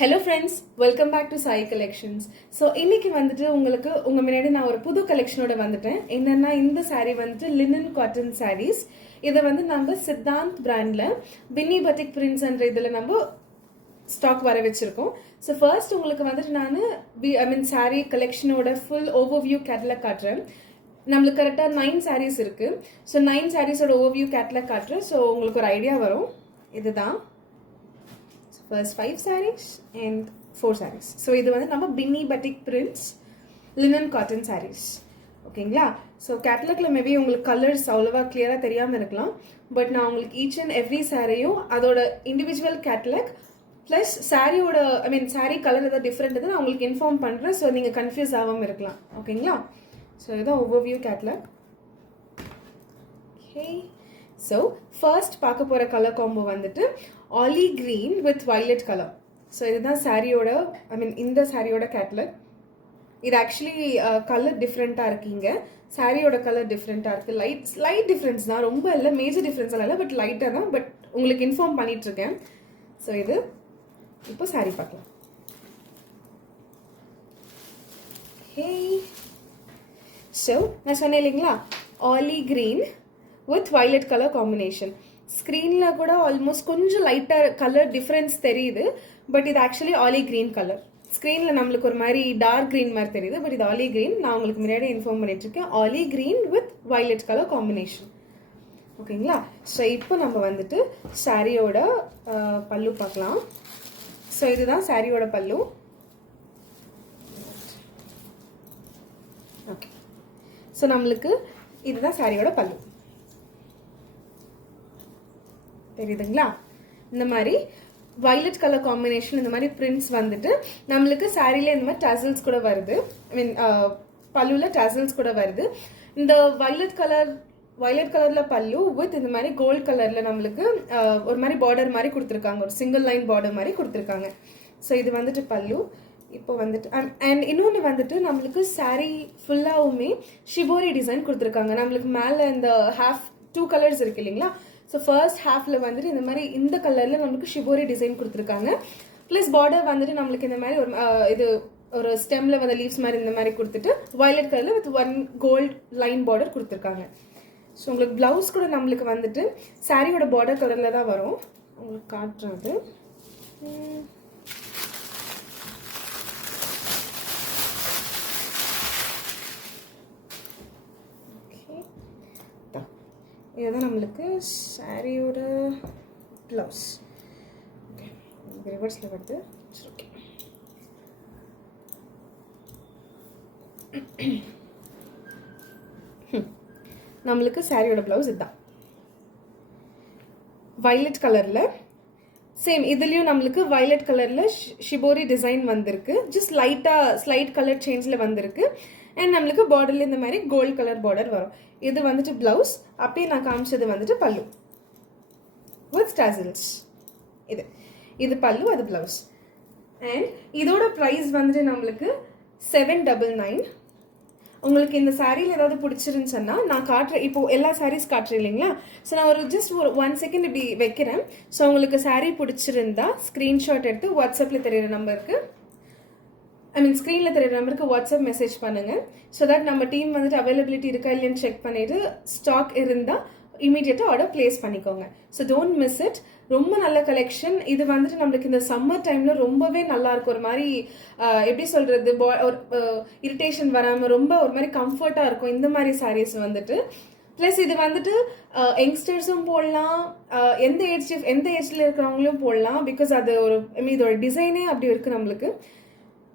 Hello friends, welcome back to Sai collections. So இன்னைக்கு வந்துட்டு உங்களுக்கு முன்னாடி நான் ஒரு புது கலெக்ஷனோட வந்துட்டேன். என்னன்னா இந்த சாரீ வந்துட்டு லினன் காட்டன் சாரீஸ். இதை வந்து நம்ம சித்தாந்த் பிராண்ட்ல பின்னி பட்டிக் பிரிண்ட்ஸ் என்ற இதில் நம்ம ஸ்டாக் வர வச்சிருக்கோம். ஸோ ஃபர்ஸ்ட் உங்களுக்கு வந்துட்டு நான் சாரீ கலெக்ஷனோட ஃபுல் ஓவர்வியூ கேட்டலாக் காட்டுறேன். நம்மளுக்கு கரெக்டாக 9 சாரீஸ் இருக்கு. ஸோ 9 சாரீஸோட ஓவர்வியூ கேட்டலாக் காட்டுறேன். ஸோ உங்களுக்கு ஒரு ஐடியா வரும். இதுதான் first 5 sarees and 4 sarees. So இது வந்து நம்ம பின்னி பட்டிக் பிரிண்ட்ஸ் லினன் காட்டன் sarees. ஓகேங்களா? ஸோ கேட்டலாக்ல மேபி உங்களுக்கு கலர்ஸ் அவ்வளோவா கிளியராக தெரியாமல் இருக்கலாம். பட் நான் உங்களுக்கு ஈச் அண்ட் எவ்ரி சாரியும் அதோட இண்டிவிஜுவல் கேட்டலாக் ப்ளஸ் சாரியோட சாரீ கலர் ஏதாவது டிஃப்ரெண்ட் நான் உங்களுக்கு இன்ஃபார்ம் பண்ணுறேன். ஸோ நீங்கள் கன்ஃபியூஸ் ஆகாமல் இருக்கலாம். ஓகேங்களா? ஸோ இதுதான் overview catalogue. Okay, so first பார்க்க போகிற கலர் காம்போ வந்துட்டு ஆலி green with violet colour. So இதுதான் சாரியோட இந்த சாரியோட கேட்டலாக். இது ஆக்சுவலி கலர் டிஃப்ரெண்ட்டாக இருக்கீங்க. சாரியோட கலர் டிஃப்ரெண்ட்டாக இருக்குது. ஸ்லைட் டிஃப்ரென்ஸ் தான், ரொம்ப இல்லை, மேஜர் டிஃப்ரென்ஸ் எல்லாம் இல்லை, பட் லைட்டாக தான். பட் உங்களுக்கு இன்ஃபார்ம் பண்ணிகிட்ருக்கேன். ஸோ இது இப்போ சாரி பார்க்கலாம். ஹே, ஸோ நான் சொன்னேன் இல்லைங்களா, ஆலி green with violet colour combination. ஸ்க்ரீனில் கூட ஆல்மோஸ்ட் கொஞ்சம் லைட்டாக கலர் டிஃப்ரென்ஸ் தெரியுது. பட் இது ஆக்சுவலி ஆலி கிரீன் கலர். ஸ்க்ரீனில் நம்மளுக்கு ஒரு மாதிரி டார்க் கிரீன் மாதிரி தெரியுது. பட் இது ஆலி கிரீன். நான் உங்களுக்கு முன்னாடி இன்ஃபார்ம் பண்ணிட்டுருக்கேன். ஆலி green with violet colour combination. ஓகேங்களா? ஸோ இப்போ நம்ம வந்துட்டு சாரியோட பல்லு பார்க்கலாம். ஸோ இதுதான் சாரியோட பல்லு. ஓகே, ஸோ நம்மளுக்கு இதுதான் சாரியோட பல்லு. தெரியுதுங்களா? இந்த மாதிரி வயலட் கலர் காம்பினேஷன், இந்த மாதிரி பிரிண்ட்ஸ் வந்துட்டு நம்மளுக்கு சாரியில இந்த மாதிரி டசல்ஸ் கூட வருது. பல்லுல டசல்ஸ் கூட வருது. இந்த வயலட் கலர்ல பல்லு வித் இந்த மாதிரி கோல்ட் கலர்ல நம்மளுக்கு ஒரு மாதிரி பார்டர் மாதிரி கொடுத்துருக்காங்க. ஒரு சிங்கிள் லைன் பார்டர் மாதிரி கொடுத்துருக்காங்க. ஸோ இது வந்துட்டு பல்லு. இப்போ வந்துட்டு அண்ட் இன்னொன்று வந்துட்டு நம்மளுக்கு சாரி ஃபுல்லாவுமே ஷிபோரி டிசைன் கொடுத்துருக்காங்க. நம்மளுக்கு மேலே இந்த ஹாஃப் 2 கலர்ஸ் இருக்கு இல்லைங்களா? ஸோ ஃபர்ஸ்ட் ஹாஃப்ல வந்துட்டு இந்த மாதிரி இந்த கலர்ல நம்மளுக்கு ஷிபோரி டிசைன் கொடுத்துருக்காங்க. ப்ளஸ் பார்டர் வந்துட்டு நம்மளுக்கு இந்த மாதிரி ஒரு இது ஒரு ஸ்டெம்ல வந்து லீவ்ஸ் மாதிரி இந்த மாதிரி கொடுத்துட்டு வயலட் கலர்ல வித் 1 கோல்ட் லைன் பார்டர் கொடுத்துருக்காங்க. ஸோ உங்களுக்கு பிளவுஸ் கூட நம்மளுக்கு வந்துட்டு சாரியோட பார்டர் கலர்ல தான் வரும். உங்களுக்கு காட்டுறது இதுதான் நம்மளுக்கு சாரியோட ப்ளவுஸ். ஓகே, ரிவர்ஸில் வருது. ஓகே, நம்மளுக்கு சாரியோட ப்ளவுஸ் இதுதான் வயலட் கலரில். சேம் இதுலேயும் நம்மளுக்கு வயலட் கலரில் ஷிபோரி டிசைன் வந்திருக்கு. ஜஸ்ட் ஸ்லைட் கலர் சேஞ்சில் வந்திருக்கு. அண்ட் நம்மளுக்கு பார்டர்ல இந்த மாதிரி கோல்ட் கலர் பார்டர் வரும். இது வந்துட்டு பிளவுஸ். அப்பயே நான் காமிச்சது வந்துட்டு பல்லு வித் டசல்ஸ். இது பல்லு, அது பிளவுஸ். அண்ட் இதோட ப்ரைஸ் வந்துட்டு நம்மளுக்கு 799. உங்களுக்கு இந்த சாரியில் ஏதாவது பிடிச்சிருந்துச்சுன்னா நான் காட்டுறேன். இப்போ எல்லா சாரீஸ் காட்டுறேன் இல்லைங்களா? ஸோ நான் ஒரு 1 செகண்ட் இப்படி வைக்கிறேன். ஸோ உங்களுக்கு சாரீ பிடிச்சிருந்தா ஸ்க்ரீன்ஷாட் எடுத்து வாட்ஸ்அப்பில் தெரியுற நம்பருக்கு ஸ்க்ரீனில் தெரியுற நம்பருக்கு வாட்ஸ்அப் மெசேஜ் பண்ணுங்க. ஸோ தட் நம்ம டீம் வந்துட்டு அவைலபிலிட்டி இருக்கா இல்லைன்னு செக் பண்ணிட்டு ஸ்டாக் இருந்தால் இமீடியட்டாக ஆர்டர் பிளேஸ் பண்ணிக்கோங்க. So don't miss it. ரொம்ப நல்ல கலெக்ஷன். இது வந்துட்டு நம்மளுக்கு இந்த சம்மர் டைம்ல ரொம்பவே நல்லா இருக்கும். ஒரு மாதிரி எப்படி சொல்றது, இரிட்டேஷன் வராமல் ரொம்ப ஒரு மாதிரி கம்ஃபர்ட்டாக இருக்கும் இந்த மாதிரி சாரீஸ் வந்துட்டு. ப்ளஸ் இது வந்துட்டு யங்ஸ்டர்ஸும் போடலாம், எந்த ஏஜ்ல இருக்கிறவங்களும் போடலாம். பிகாஸ் அது ஒரு இதோட டிசைனே அப்படி இருக்கு நம்மளுக்கு.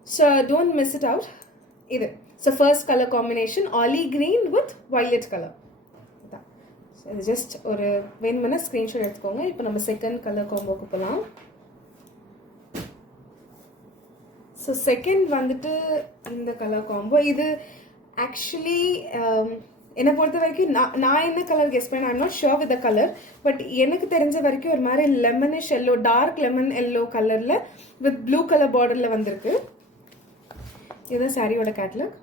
So don't miss it out. இது so first color combination olive green with violet color. So இது just ஒரு வேணும்னா ஸ்கிரீன்ஷாட் எடுத்துக்கோங்க. இப்போ நம்ம செகண்ட் கலர் காம்போக்கு போகலாம். ஸோ செகண்ட் வந்துட்டு இந்த கலர் காம்போ. இது ஆக்சுவலி என்னை பொறுத்த வரைக்கும் நான் என்ன கலர் கெஸ் பண்ணேன், I'm not sure with the colour. But எனக்கு தெரிஞ்ச வரைக்கும் ஒரு மாதிரி lemonish yellow, dark lemon yellow கலர்ல வித் ப்ளூ கலர் பார்டர்ல வந்திருக்கு. இதுதான் சாரியோட கேட்லாக்.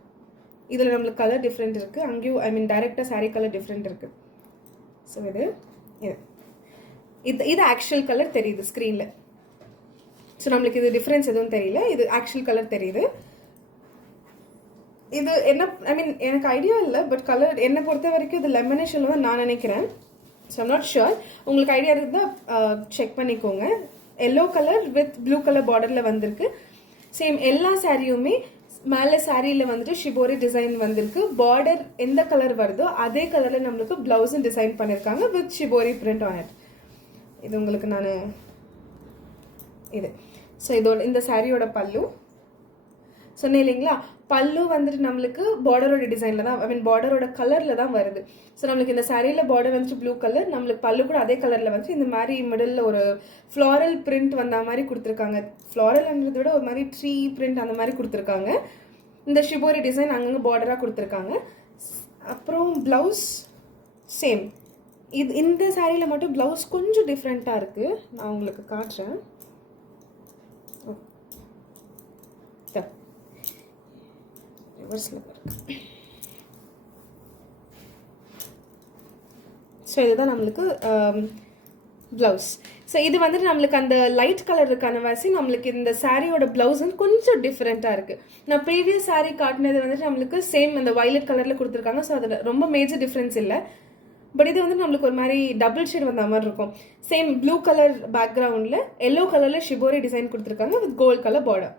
இதில் நம்மளுக்கு கலர் டிஃப்ரெண்ட் இருக்குது. அங்கேயும் டைரெக்டாக சாரி கலர் டிஃப்ரெண்ட் இருக்குது. ஸோ இது ஆக்சுவல் கலர் தெரியுது ஸ்க்ரீனில். ஸோ நம்மளுக்கு இது டிஃப்ரென்ஸ் எதுவும் தெரியல, இது ஆக்சுவல் கலர் தெரியுது. இது என்ன, ஐ மீன் எனக்கு ஐடியா இல்லை, பட் கலர் என்னை பொறுத்த வரைக்கும் இது லெமனிஷ் தான் நான் நினைக்கிறேன். ஸோ ஐம் நாட் ஷுர், உங்களுக்கு ஐடியா இருந்தால் செக் பண்ணிக்கோங்க. Yellow colour with blue colour பார்டரில் வந்திருக்கு. சேம் எல்லா சாரியுமே மேலே சாரியில் வந்துட்டு ஷிபோரி டிசைன் வந்திருக்கு. பார்டர் எந்த கலர் வருதோ அதே கலரில் நம்மளுக்கு ப்ளவுஸும் டிசைன் பண்ணியிருக்காங்க with shibori print on it. இது உங்களுக்கு நான் இது. ஸோ இதோட இந்த சாரியோட பல்லு சொன்னேன் இல்லைங்களா, பல்லு வந்துட்டு நம்மளுக்கு பார்டரோட டிசைனில் தான், ஐ மீன் பார்டரோட கலரில் தான் வருது. ஸோ நம்மளுக்கு இந்த சாரியில் பார்டர் வந்துட்டு ப்ளூ கலர், நம்மளுக்கு பல்லு கூட அதே கலரில் வந்துட்டு இந்த மாதிரி மிடில் ஒரு ஃப்ளாரல் பிரிண்ட் வந்த மாதிரி கொடுத்துருக்காங்க. ஃப்ளாரல்ன்றதை விட ஒரு மாதிரி ட்ரீ பிரிண்ட் அந்த மாதிரி கொடுத்துருக்காங்க. இந்த ஷிபோரி டிசைன் அங்கங்கே பார்டராக கொடுத்துருக்காங்க. அப்புறம் ப்ளவுஸ் சேம். இந்த சாரியில் மட்டும் ப்ளவுஸ் கொஞ்சம் டிஃப்ரெண்ட்டாக இருக்குது, நான் உங்களுக்கு காட்டுறேன். ஸோ இதுதான் நம்மளுக்கு ப்ளவுஸ். ஸோ இது வந்துட்டு நம்மளுக்கு அந்த லைட் கலர் இருக்கான வாசி நம்மளுக்கு இந்த சாரியோட ப்ளவுஸ் வந்து கொஞ்சம் டிஃப்ரெண்ட்டாக இருக்குது. நான் ப்ரீவியஸ் சாரி காட்டினது வந்துட்டு நம்மளுக்கு சேம் அந்த வயலட் கலரில் கொடுத்துருக்காங்க. ஸோ அதில் ரொம்ப மேஜர் டிஃப்ரென்ஸ் இல்லை. பட் இது வந்து நம்மளுக்கு ஒரு மாதிரி டபுள் ஷேட் வந்த மாதிரி இருக்கும். சேம் ப்ளூ கலர் பேக்ரவுண்டில் எல்லோ கலரில் ஷிபோரி டிசைன் கொடுத்துருக்காங்க with gold colour border.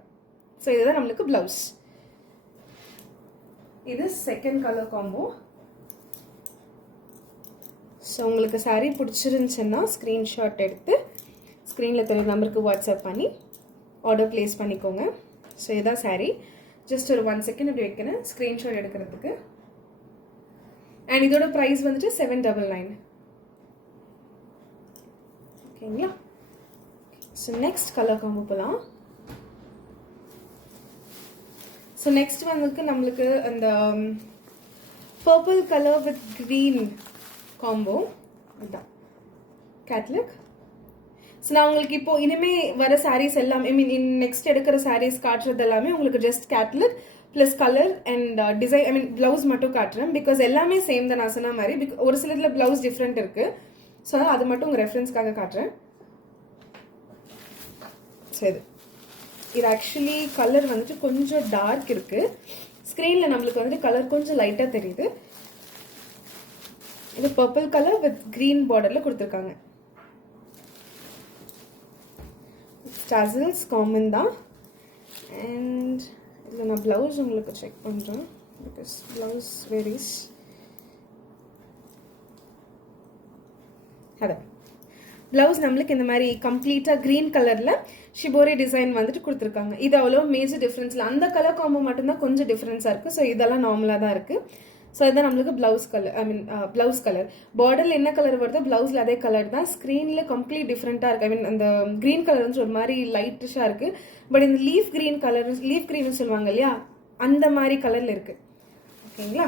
So இதுதான் நம்மளுக்கு ப்ளவுஸ். இது செகண்ட் கலர் காம்போ. ஸோ உங்களுக்கு சாரீ பிடிச்சிருந்துச்சுன்னா ஸ்க்ரீன்ஷாட் எடுத்து ஸ்க்ரீனில் தெரிய நம்பருக்கு வாட்ஸ்அப் பண்ணி ஆர்டர் ப்ளேஸ் பண்ணிக்கோங்க. ஸோ இதுதான் சாரீ. ஜஸ்ட் ஒரு 1 செகண்ட் இப்படி வைக்கிறேன் ஸ்க்ரீன்ஷாட் எடுக்கிறதுக்கு. அண்ட் இதோட ப்ரைஸ் வந்துட்டு 799. ஓகேங்களா. ஸோ நெக்ஸ்ட் கலர் காம்போ போகலாம். ஸோ நெக்ஸ்ட் வந்துக்கு நம்மளுக்கு அந்த purple colour with green combo. இதுதான் கேட்லாக். ஸோ நான் உங்களுக்கு இப்போ இனிமேல் வர சாரீஸ் எல்லாமே, ஐ மீன் நெக்ஸ்ட் எடுக்கிற சாரீஸ் காட்டுறது எல்லாமே உங்களுக்கு just catalogue plus colour and design, I mean blouse மட்டும் காட்டுறேன். பிகாஸ் எல்லாமே சேம் தான் நான் சொன்ன மாதிரி. ஒரு சிலதுல ப்ளவுஸ் டிஃப்ரெண்ட் இருக்குது. ஸோ அது மட்டும் உங்கள் ரெஃபரன்ஸ்க்காக காட்டுறேன். சரி, இது ஆக்சுவலி கலர் வந்துட்டு கொஞ்சம் டார்க் இருக்குது. ஸ்க்ரீனில் நம்மளுக்கு வந்துட்டு கலர் கொஞ்சம் லைட்டாக தெரியுது. இது பர்பிள் கலர் வித் க்ரீன் பார்டரில் கொடுத்துருக்காங்க. ஸ்டாசல்ஸ் காமன் தான். அண்ட் இதில் நான் ப்ளவுஸ் உங்களுக்கு செக் பண்ணுறேன் பிகாஸ் ப்ளவுஸ் வேரிஸ். அதான் ப்ளவுஸ் நம்மளுக்கு இந்த மாதிரி கம்ப்ளீட்டாக க்ரீன் கலரில் ஷிபோரி டிசைன் வந்துட்டு கொடுத்துருக்காங்க. இது அவ்வளோ மேஜர் டிஃப்ரென்ஸ் இல்லை. அந்த கலர் காம்போ மட்டும்தான் கொஞ்சம் டிஃப்ரென்ஸாக இருக்குது. ஸோ இதெல்லாம் நார்மலாக தான் இருக்குது. ஸோ இதுதான் நம்மளுக்கு ப்ளவுஸ் கலர், ஐ மீன் ப்ளவுஸ் கலர். பார்டரில் என்ன கலர் வருதோ ப்ளவுஸில் அதே கலர் தான். ஸ்க்ரீனில் கம்ப்ளீட் டிஃப்ரெண்ட்டாக இருக்குது. ஐ மீன் அந்த க்ரீன் கலர் வந்து ஒரு மாதிரி லைட்டிஷாக இருக்குது. பட் இந்த லீஃப் க்ரீன் கலர், லீஃப் க்ரீன்னு சொல்லுவாங்க இல்லையா, அந்த மாதிரி கலரில் இருக்குது. ஓகேங்களா.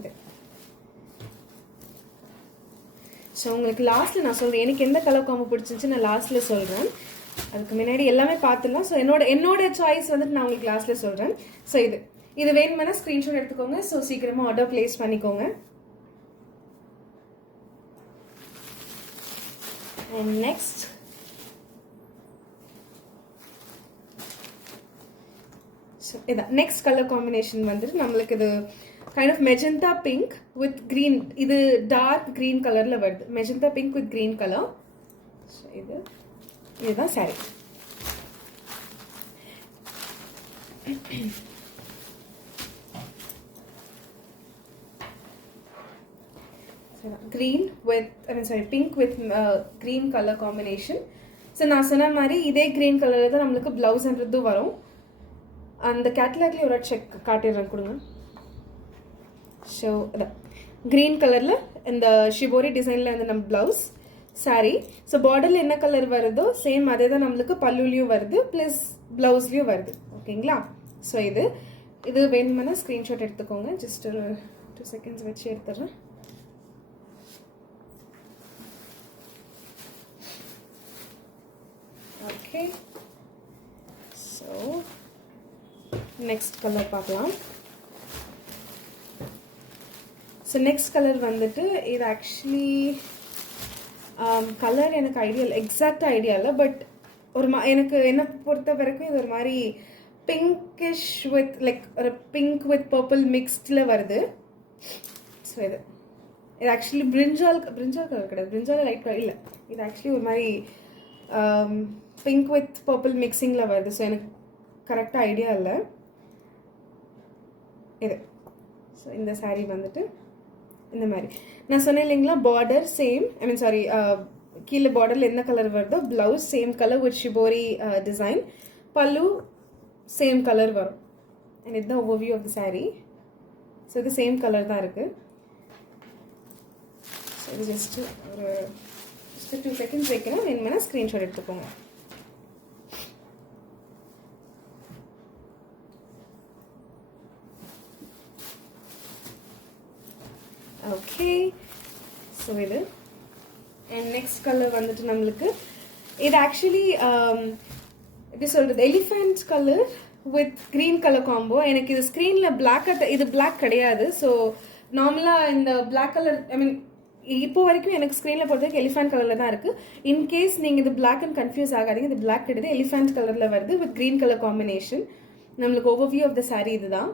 இது ஸோ உங்களுக்கு லாஸ்ட்டில் நான் சொல்கிறேன் எனக்கு எந்த கலர் காம்போ பிடிச்சிருந்துச்சு நான் லாஸ்ட்டில் சொல்கிறேன். அதுக்கு முன்னாடி எல்லாமே பார்த்துடலாம். ஸோ என்னோட சாய்ஸ் வந்துட்டு நான் உங்களுக்கு லாஸ்ட்டில் சொல்கிறேன். ஸோ இது வேணுமென்னா ஸ்க்ரீன்ஷாட் எடுத்துக்கோங்க. ஸோ சீக்கிரமாக ஆர்டர் ப்ளேஸ் பண்ணிக்கோங்க. அண்ட் நெக்ஸ்ட் இதான் நெக்ஸ்ட் கலர் காம்பினேஷன் வந்துட்டு நம்மளுக்கு இது kind of magenta pink with green. இது டார்க் க்ரீன் கலரில் வருது. Magenta pink with green colour. So இதுதான் sorry. Green with, I mean sorry, pink with green colour combination. So நான் சொன்ன மாதிரி இதே க்ரீன் கலரில் தான் நம்மளுக்கு ப்ளவுஸ்ன்றதும் வரும். அந்த கேட்லாக்லேயே ஒரு செக் காட்டிடுறேன், கொடுங்க. ஸோ அதான் க்ரீன் கலரில் இந்த ஷிபோரி டிசைனில் வந்து நம்ம ப்ளவுஸ் சாரி. ஸோ பார்டரில் என்ன கலர் வருதோ சேம் அதே தான் நம்மளுக்கு பல்லுலேயும் வருது ப்ளஸ் ப்ளவுஸ்லேயும் வருது. ஓகேங்களா. ஸோ இது வேணுமென்னா ஸ்க்ரீன்ஷாட் எடுத்துக்கோங்க. ஜஸ்ட் ஒரு 2 செகண்ட்ஸ் வச்சு எடுத்துடுறேன். ஓகே. ஸோ நெக்ஸ்ட் கலர் பார்க்கலாம். ஸோ நெக்ஸ்ட் கலர் வந்துட்டு இது ஆக்சுவலி கலர் எனக்கு ஐடியா இல்லை, எக்ஸாக்ட் ஐடியா இல்லை. பட் ஒரு எனக்கு என்ன பொறுத்த வரைக்கும் இது ஒரு மாதிரி பிங்கிஷ் வித் லைக் ஒரு பிங்க் வித் பர்பிள் மிக்ஸ்டில் வருது. ஸோ இது ஆக்சுவலி பிரிஞ்சால் கலர் கிடையாது, பிரிஞ்சால் லைட் கலர் இல்லை. இது ஆக்சுவலி ஒரு மாதிரி பிங்க் வித் பர்பிள் மிக்சிங்கில் வருது. ஸோ எனக்கு கரெக்டாக ஐடியா இல்லை இது. ஸோ இந்த சாரீ வந்துட்டு இந்த மாதிரி நான் சொன்னேன் இல்லைங்களா, border same, I mean sorry, கீழே பார்டரில் என்ன கலர் வருதோ blouse same colour with shibori design, pallu same colour வரும். அண்ட் இதுதான் overview of the sari. So இது சேம் கலர் தான் இருக்குது. ஸோ இது ஜஸ்ட்டு ஒரு 2 செகண்ட்ஸ் வைக்கிறேன், வேணுமென்னா ஸ்க்ரீன்ஷாட் எடுத்துக்கோங்க. ஓகே, ஸோ இது அண்ட் நெக்ஸ்ட் கலர் வந்துட்டு நம்மளுக்கு இது ஆக்சுவலி எப்படி சொல்கிறது, elephant colour with green colour combo. எனக்கு இது ஸ்க்ரீனில் பிளாக்காக, இது பிளாக் கிடையாது. ஸோ நார்மலாக இந்த பிளாக் கலர், ஐ மீன் இப்போ வரைக்கும் எனக்கு ஸ்க்ரீனில் பொறுத்தவரைக்கும் எலிஃபண்ட் கலரில் தான் இருக்குது. இன்கேஸ் நீங்கள் இது பிளாக் அண்ட் கன்ஃபியூஸ் ஆகாதீங்க, இது பிளாக் கிடையாது, எலிஃபண்ட் கலரில் வருது வித் க்ரீன் கலர் காம்பினேஷன். நம்மளுக்கு ஓவர்வியூ ஆஃப் த சாரீ இதுதான்.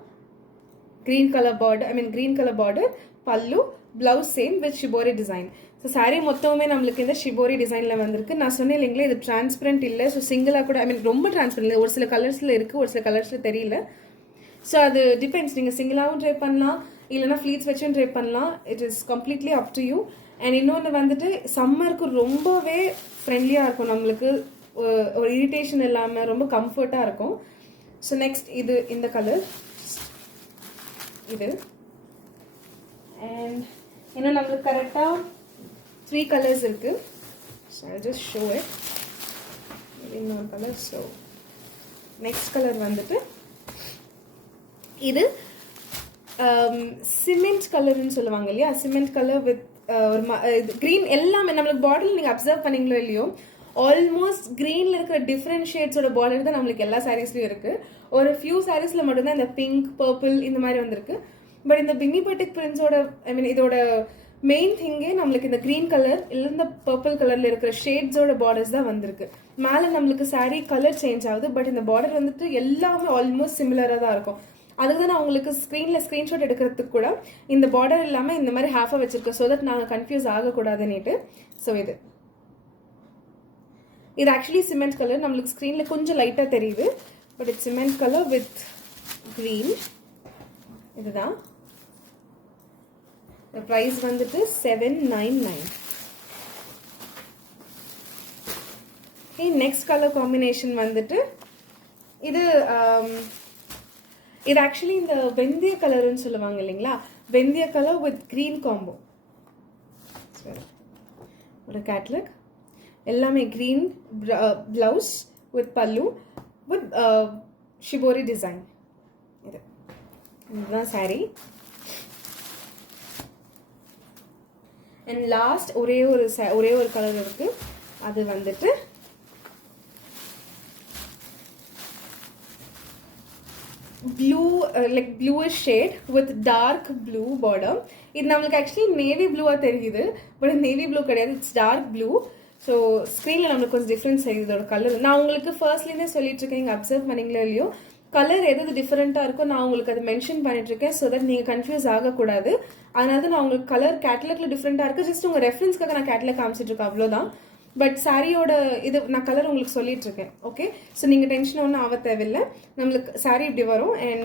க்ரீன் கலர் பார்டர், ஐ மீன் க்ரீன் கலர் பார்டர், பல்லு, blouse same with shibori design. So sari மொத்தமே நம்மளுக்கு இந்த ஷிபோரி டிசைனில் வந்திருக்கு. நான் சொன்னேன் இல்லைங்களா, இது டிரான்ஸ்பரண்ட் இல்லை. ஸோ சிங்கிளாக கூட, ஐ மீன் ரொம்ப டிரான்ஸ்பரண்ட் இல்லை, ஒரு சில கலர்ஸில் இருக்குது, ஒரு சில கலர்ஸில் தெரியல. ஸோ அது டிபெண்ட்ஸ், நீங்கள் சிங்கிளாகவும் ட்ரை பண்ணலாம், இல்லைனா ஃப்ளீட்ஸ் வச்சும் ட்ரை பண்ணலாம். It is completely up to you. And இன்னொன்று வந்துட்டு சம்மருக்கு ரொம்பவே ஃப்ரெண்ட்லியாக இருக்கும், நம்மளுக்கு ஒரு இரிட்டேஷன் இல்லாமல் ரொம்ப கம்ஃபர்ட்டாக இருக்கும். ஸோ நெக்ஸ்ட் இது இந்த கலர் இது. அண்ட் இன்னும் நம்மளுக்கு கரெக்டாக 3 கலர்ஸ் இருக்கு. So I just show it. இன்னொரு கலர். ஸோ நெக்ஸ்ட் கலர் வந்துட்டு இது சிமெண்ட் கலர்னு சொல்லுவாங்க இல்லையா, சிமெண்ட் கலர் வித் ஒரு க்ரீன். எல்லாமே நம்மளுக்கு பார்டரில் நீங்கள் அப்சர்வ் பண்ணீங்களோ இல்லையோ, ஆல்மோஸ்ட் க்ரீனில் இருக்கிற டிஃப்ரெண்ட் ஷேட்ஸோட பார்டர் தான் நம்மளுக்கு எல்லா சாரீஸ்லையும் இருக்குது. ஒரு ஃபியூ சாரீஸில் மட்டும்தான் இந்த பிங்க், பர்பிள் இந்த மாதிரி வந்திருக்கு. பட் இந்த பின்னி பட்டிக் பிரிண்ட்ஸோட, ஐ மீன் இதோட மெயின் திங்கே நம்மளுக்கு இந்த க்ரீன் கலர் இல்லை இந்த பர்பிள் கலரில் இருக்கிற ஷேட்ஸோட பார்டர்ஸ் தான் வந்திருக்கு. மேலே நம்மளுக்கு சாரீ கலர் சேஞ்ச் ஆகுது, பட் இந்த பார்டர் வந்துட்டு எல்லாமே ஆல்மோஸ்ட் சிமிலராக தான் இருக்கும். அதுக்கு தான் நான் உங்களுக்கு ஸ்க்ரீனில் ஸ்க்ரீன்ஷாட் எடுக்கிறதுக்கு கூட இந்த பார்டர் இல்லாமல் இந்த மாதிரி ஹாஃபாக வச்சுருக்கேன், ஸோ தட் நாங்கள் கன்ஃபியூஸ் ஆகக்கூடாதுன்னுட்டு. ஸோ இது ஆக்சுவலி சிமெண்ட் கலர், நம்மளுக்கு ஸ்க்ரீனில் கொஞ்சம் லைட்டாக தெரியுது, but it's cement colour with green. இதுதான் ப்ரைஸ் வந்துட்டு 799. நெக்ஸ்ட் கலர் காம்பினேஷன் வந்துட்டு இது ஆக்சுவலி இந்த வெந்தய கலர்னு சொல்லுவாங்க இல்லைங்களா, வெந்தய கலர் வித் க்ரீன் காம்போ. ஒரு கேட்லாக், எல்லாமே க்ரீன், பிளவுஸ் வித் பல்லு வித் ஷிபோரி டிசைன். இதுதான் சாரீ. அண்ட் லாஸ்ட் ஒரே ஒரு கலர் இருக்கு, அது வந்துட்டு blue, like bluish shade with dark blue border. இது நம்மளுக்கு ஆக்சுவலி நேவி ப்ளூவாக தெரியுது, பட் நேவி ப்ளூ கிடையாது, இட்ஸ் டார்க் ப்ளூ. ஸோ ஸ்க்ரீனில் நம்மளுக்கு கொஞ்சம் டிஃப்ரென்ஸ் தெரியுது இதோட கலர். நான் உங்களுக்கு ஃபர்ஸ்ட்லேருந்தே சொல்லிட்டு இருக்கேன், இங்கே அப்சர்வ் பண்ணிங்களோ இல்லையோ, கலர் எது டிஃப்ரெண்ட்டாக இருக்கோ நான் உங்களுக்கு அதை மென்ஷன் பண்ணிட்டு இருக்கேன், ஸோ தட் நீங்கள் கன்ஃபியூஸ் ஆகக்கூடாது. அதனால தான் நான் உங்களுக்கு கலர் கேட்டலாக்ல டிஃப்ரெண்ட்டாக இருக்குது, ஜஸ்ட் உங்கள் ரெஃபரன்ஸ்க்காக நான் கேட்டலாக் காமிச்சிட்டு இருக்கேன், அவ்வளோதான். பட் சாரியோட இது நான் கலர் உங்களுக்கு சொல்லிட்டு இருக்கேன். ஓகே, ஸோ நீங்கள் டென்ஷன் ஒன்றும் ஆக தேவையில்லை. நம்மளுக்கு சாரி இப்படி வரும். அண்ட்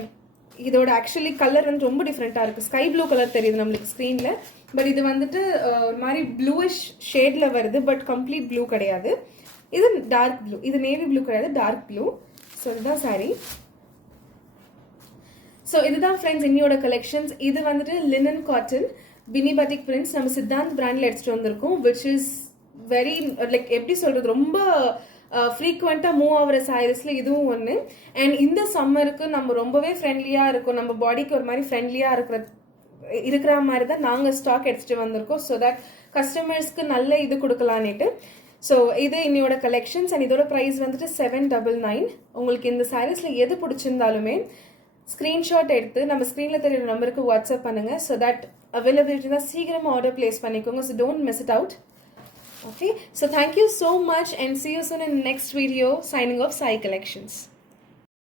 இதோட ஆக்சுவலி கலர் வந்து ரொம்ப டிஃப்ரெண்ட்டாக இருக்குது. ஸ்கை ப்ளூ கலர் தெரியுது நம்மளுக்கு ஸ்க்ரீனில், பட் இது வந்துட்டு ஒரு மாதிரி ப்ளூயிஷ் ஷேடில் வருது, பட் கம்ப்ளீட் ப்ளூ கிடையாது. இது டார்க் ப்ளூ, இது நேவி ப்ளூ கிடையாது, டார்க் ப்ளூ. ஸோ இதுதான் சாரி. ஸோ இதுதான் ஃப்ரெண்ட்ஸ் இன்னியோட கலெக்ஷன்ஸ். இது வந்துட்டு லினன் காட்டன் பினி பட்டிக் பிரிண்ட்ஸ் நம்ம சித்தாந்த் பிராண்டில் எடுத்துகிட்டு வந்திருக்கோம், விச் இஸ் வெரி லைக் எப்படி சொல்கிறது, ரொம்ப ஃப்ரீக்வெண்ட்டாக மூவ் ஆகிற சாரீஸில் இதுவும் ஒன்று. அண்ட் இந்த சம்மருக்கு நம்ம ரொம்பவே ஃப்ரெண்ட்லியாக இருக்கும், நம்ம பாடிக்கு ஒரு மாதிரி ஃப்ரெண்ட்லியாக இருக்கிற மாதிரி தான் நாங்கள் ஸ்டாக் எடுத்துகிட்டு வந்திருக்கோம், ஸோ தட் கஸ்டமர்ஸ்க்கு நல்ல இது கொடுக்கலான்னுட்டு. ஸோ இது இன்னையோட கலெக்ஷன்ஸ். அண்ட் இதோட ப்ரைஸ் வந்துட்டு 799. உங்களுக்கு இந்த சாரீஸில் எது பிடிச்சிருந்தாலுமே ஸ்க்ரீன்ஷாட் எடுத்து நம்ம ஸ்க்ரீனில் தெரியுற நம்பருக்கு வாட்ஸ்அப் பண்ணுங்கள், ஸோ தட் அவைலபிலிட்டி தான் சீக்கிரமாக ஆர்டர் பிளேஸ் பண்ணிக்கோங்க. So don't miss it out. Okay, so thank you so much and see you soon in the next video. Signing off, Sai Collections.